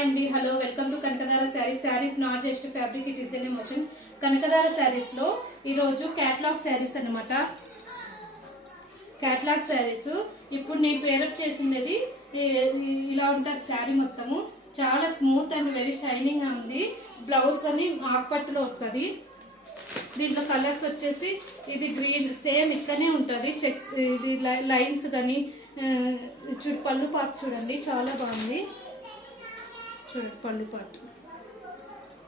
Hi అండి, hello, welcome to Kanakadhara saris. Saris not just fabric, it is an emotion. Kanakadhara శారీస్లో ఈరోజు catalogue saris అనమాట. క్యాటలాగ్ శారీస్ ఇప్పుడు నేను పేరప్ చేసినది ఇలా ఉంటుంది. శారీ మొత్తము చాలా స్మూత్ అండ్ వెరీ షైనింగ్గా ఉంది. బ్లౌజ్ అని ఆకుపట్టులో వస్తుంది. దీంట్లో కలర్స్ వచ్చేసి ఇది గ్రీన్, సేమ్ ఇక్కడనే ఉంటుంది. చెక్స్ ఇది లైన్స్ కానీ పళ్ళు పార్ట్ చూడండి, చాలా బాగుంది. చూడండి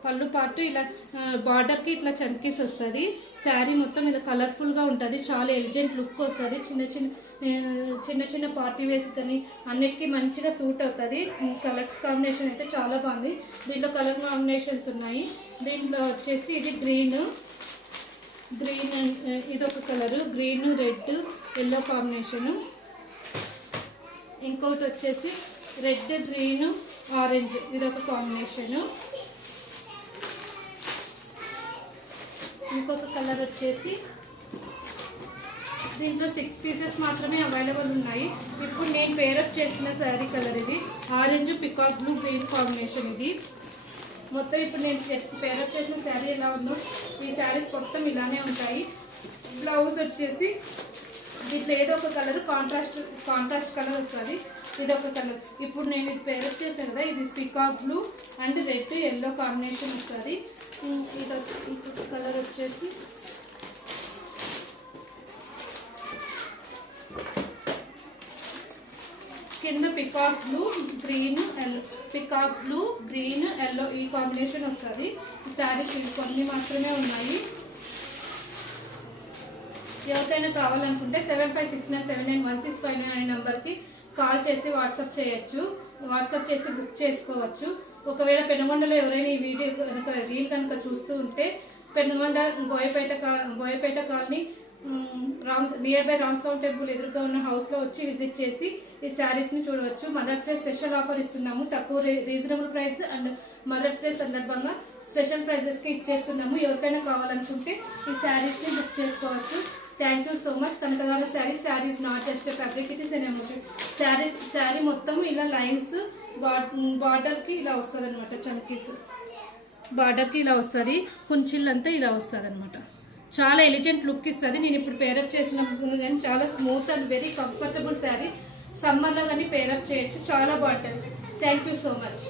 పళ్ళు పార్ట్ ఇలా బార్డర్కి ఇట్లా చంకీస్ వస్తుంది. శారీ మొత్తం ఇలా కలర్ఫుల్గా ఉంటుంది. చాలా ఎలిజెంట్ లుక్ వస్తుంది. చిన్న చిన్న పార్టీ వేస్ కానీ అన్నిటికీ మంచిగా సూట్ అవుతుంది. కలర్స్ కాంబినేషన్ అయితే చాలా బాగుంది. దీంట్లో కలర్ కాంబినేషన్స్ ఉన్నాయి. దీంట్లో వచ్చేసి ఇది గ్రీన్ ఇది ఒక colour, green red yellow combination. ఇంకోటి వచ్చేసి రెడ్ గ్రీన్ ఆరెంజ్ ఇదొక కాంబినేషను. ఇంకొక కలర్ వచ్చేసి దీంట్లో 6 పీసెస్ మాత్రమే అవైలబుల్ ఉన్నాయి. ఇప్పుడు నేను పేరప్ చేసిన శారీ కలర్ ఇది orange peacock blue green combination. ఇది మొత్తం ఇప్పుడు నేను పేరప్ చేసిన శారీ ఎలా ఉందో ఈ శారీస్ మొత్తం ఇలానే ఉంటాయి. బ్లౌజ్ వచ్చేసి దీంట్లో ఏదో ఒక కలర్ కాంట్రాస్ట్ కలర్ వస్తుంది. ఇది ఒక కలర్. ఇప్పుడు నేను ఇది పేరప్ చేశాను కదా, ఇది peacock blue and red yellow combination వస్తుంది. ఇది ఇంకొక కలర్ వచ్చేసి కింద పికాక్ బ్లూ గ్రీన్ ఎల్లో ఈ కాంబినేషన్ వస్తుంది. ఈ శారీకి కొన్ని మాత్రమే ఉన్నాయి. ఎవరికైనా కావాలనుకుంటే 7569791659 నెంబర్కి కాల్ చేసి వాట్సాప్ చేయొచ్చు. వాట్సాప్ చేసి బుక్ చేసుకోవచ్చు. ఒకవేళ పెనుగొండలో ఎవరైనా ఈ వీడియో కనుక రీల్ కనుక చూస్తూ ఉంటే Penugonda Boyapeta colony near by Ramaswamy temple ఎదురుగా ఉన్న హౌస్లో వచ్చి విజిట్ చేసి ఈ శారీస్ని చూడవచ్చు. మదర్స్ డే స్పెషల్ ఆఫర్ ఇస్తున్నాము. తక్కువ reasonable price and Mother's Day సందర్భంగా స్పెషల్ ప్రైజెస్కి ఇచ్చేస్తున్నాము. ఎవరికైనా కావాలనుకుంటే ఈ శారీస్ని బుక్ చేసుకోవచ్చు. Thank you so much. Kanakadhara saris not just fabric, it is an emotion. Sari మొత్తం ఇలా లైన్స్ బార్డర్కి ఇలా వస్తుంది అనమాట. చంకీస్ బార్డర్కి ఇలా వస్తుంది. కుంచిళ్ళంతా ఇలా వస్తుంది అనమాట. చాలా ఎలిజెంట్ లుక్ ఇస్తుంది. నేను ఇప్పుడు పేరప్ చేసినప్పుడు కానీ చాలా smooth and very comfortable sari. సమ్మర్లో కానీ పేరప్ చేయొచ్చు, చాలా బాగుంటుంది. Thank you so much.